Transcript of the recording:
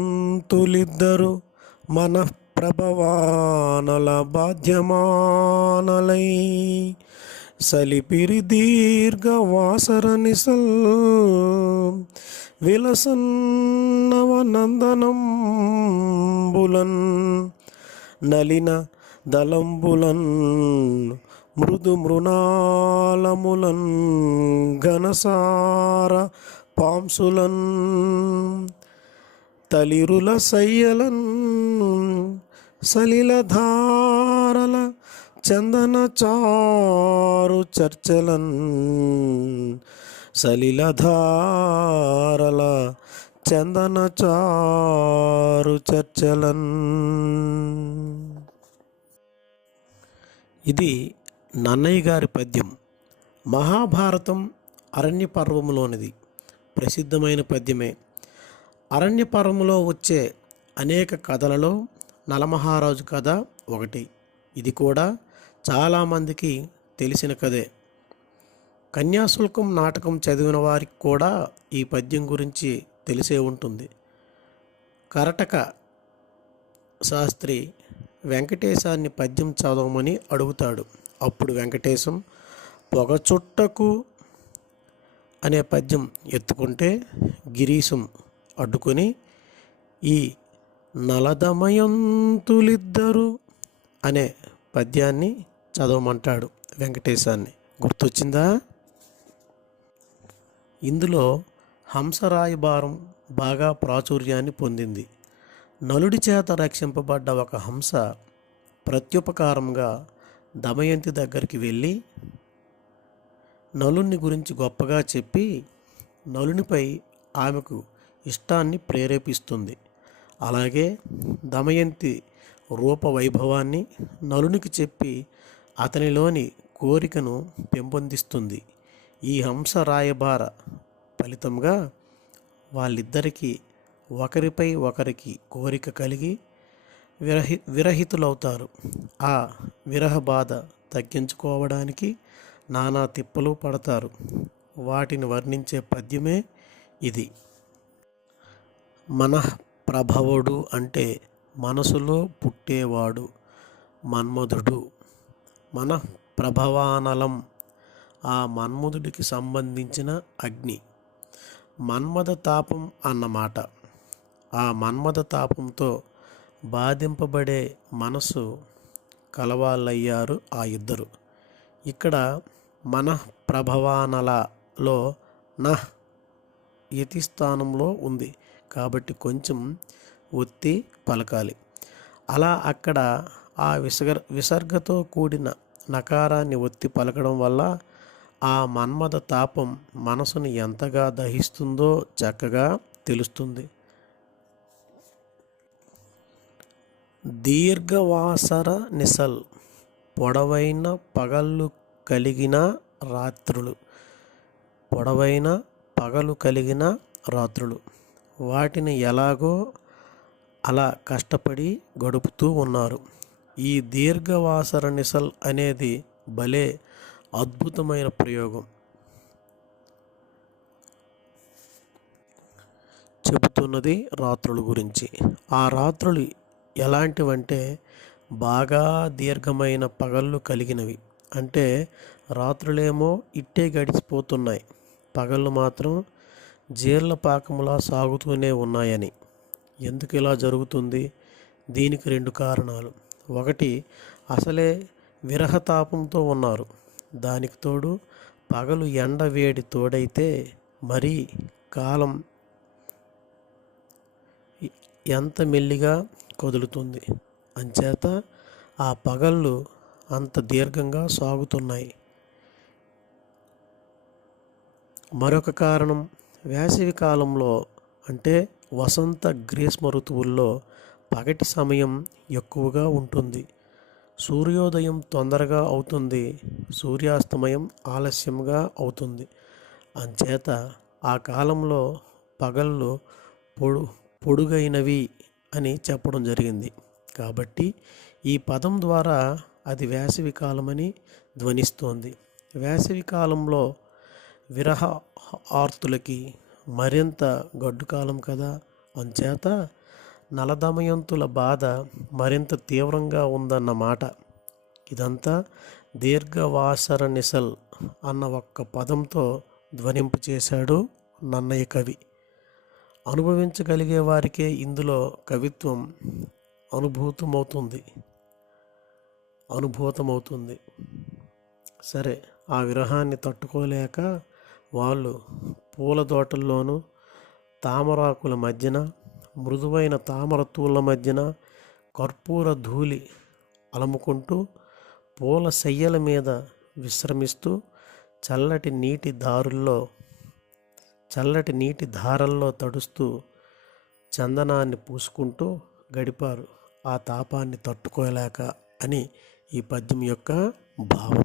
నలదమయంతులిద్దరు మనఃప్రభవానల బాధ్యమానలై సలిపిరి దీర్ఘవాసరనిసల్ వాసర నిసల్ విలసన్నవనందనంబులన్ నలిన దళంబులన్ మృదు మృణాలములన్ ఘనసార పాంసులన్ తలిరుల సయ్యలన్ సలిలధారల చందన చారు చర్చలన్ సలిలధారల చందన చారు చర్చలన్. ఇది నన్నయ్య గారి పద్యం మహాభారతం అరణ్య పర్వములోనిది ప్రసిద్ధమైన పద్యమే. అరణ్య పర్వములో వచ్చే అనేక కథలలో నలమహారాజు కథ ఒకటి. ఇది కూడా చాలామందికి తెలిసిన కథే. కన్యాశుల్కం నాటకం చదివిన వారికి కూడా ఈ పద్యం గురించి తెలిసే ఉంటుంది. కరటక శాస్త్రి వెంకటేశాన్ని పద్యం చదవమని అడుగుతాడు. అప్పుడు వెంకటేశం పొగ చుట్టకు అనే పద్యం ఎత్తుకుంటే గిరీశం అడ్డుకొని ఈ నలదమయంతులిద్దరు అనే పద్యాన్ని చదవమంటాడు వెంకటేశాన్ని. గుర్తొచ్చిందా? ఇందులో హంసరాయబారం బాగా ప్రాచుర్యాన్ని పొందింది. నలుడి చేత రక్షింపబడ్డ ఒక హంస ప్రత్యుపకారంగా దమయంతి దగ్గరికి వెళ్ళి నలుని గురించి గొప్పగా చెప్పి నలునిపై ఆమెకు ఇష్టాన్ని ప్రేరేపిస్తుంది. అలాగే దమయంతి రూప వైభవాన్ని నలునికి చెప్పి అతనిలోని కోరికను పెంపొందిస్తుంది. ఈ హంస రాయబార ఫలితంగా వాళ్ళిద్దరికీ ఒకరిపై ఒకరికి కోరిక కలిగి విరహి విరహితులవుతారు. ఆ విరహ బాధ తగ్గించుకోవడానికి నానా తిప్పలు పడతారు. వాటిని వర్ణించే పద్యమే ఇది. మనఃప్రభవుడు అంటే మనసులో పుట్టేవాడు మన్మధుడు. మనఃప్రభవానలం ఆ మన్మధుడికి సంబంధించిన అగ్ని. మన్మథ తాపం అన్నమాట. ఆ మన్మథ తాపంతో బాధింపబడే మనసు కలవాళ్ళయ్యారు ఆ ఇద్దరు. ఇక్కడ మనఃప్రభవానలలో నహ్ యతి స్థానంలో ఉంది. కాబట్టి కొంచెం ఒత్తి పలకాలి. అలా అక్కడ ఆ విసర్గ విసర్గతో కూడిన నకారాన్ని ఒత్తి పలకడం వల్ల ఆ మన్మథ తాపం మనసును ఎంతగా దహిస్తుందో చక్కగా తెలుస్తుంది. దీర్ఘవాసర నిసల్ పొడవైన పగళ్ళు కలిగిన రాత్రులు. పొడవైన పగలు కలిగిన రాత్రులు. వాటిని ఎలాగో అలా కష్టపడి గడుపుతూ ఉన్నారు. ఈ దీర్ఘవాసర నిసల్ అనేది భలే అద్భుతమైన ప్రయోగం. చెబుతున్నది రాత్రుల గురించి. ఆ రాత్రులు ఎలాంటివంటే బాగా దీర్ఘమైన పగళ్ళు కలిగినవి. అంటే రాత్రులేమో ఇట్టే గడిచిపోతున్నాయి. పగళ్ళు మాత్రం జీర్ల పాకములా సాగుతూనే ఉన్నాయని. ఎందుకు ఇలా జరుగుతుంది? దీనికి రెండు కారణాలు. ఒకటి అసలే విరహతాపంతో ఉన్నారు. దానికి తోడు పగలు ఎండ వేడి తోడైతే మరీ కాలం ఎంత మెల్లిగా కదులుతుంది. అంచేత ఆ పగళ్ళు అంత దీర్ఘంగా సాగుతున్నాయి. మరొక కారణం వేసవి కాలంలో అంటే వసంత గ్రీష్మ ఋతువుల్లో పగటి సమయం ఎక్కువగా ఉంటుంది. సూర్యోదయం తొందరగా అవుతుంది సూర్యాస్తమయం ఆలస్యంగా అవుతుంది. అంచేత ఆ కాలంలో పగళ్ళు పొడు పొడుగైనవి అని చెప్పడం జరిగింది. కాబట్టి ఈ పదం ద్వారా అది వేసవి కాలమని ధ్వనిస్తోంది. వేసవి కాలంలో విరహ ఆర్తులకి మరింత గడ్డు కాలం కదా. అంచేత నలదమయంతుల బాధ మరింత తీవ్రంగా ఉందన్న మాట. ఇదంతా దీర్ఘవాసర నిసల్ అన్న ఒక్క పదంతో ధ్వనింపు చేశాడు నన్నయ్య కవి. అనుభవించగలిగే వారికే ఇందులో కవిత్వం అనుభూతమవుతుంది. అనుభూతమవుతుంది. సరే ఆ విరహాన్ని తట్టుకోలేక వాళ్ళు పూల తోటల్లోనూ తామరాకుల మధ్యన మృదువైన తామర తూళ్ళ మధ్యన కర్పూర ధూళి అలముకుంటూ పూల శయ్యల మీద విశ్రమిస్తూ చల్లటి నీటి దారుల్లో చల్లటి నీటి ధారల్లో తడుస్తూ చందనాన్ని పూసుకుంటూ గడిపారు. ఆ తాపాన్ని తట్టుకోలేక అని ఈ పద్యం యొక్క భావం.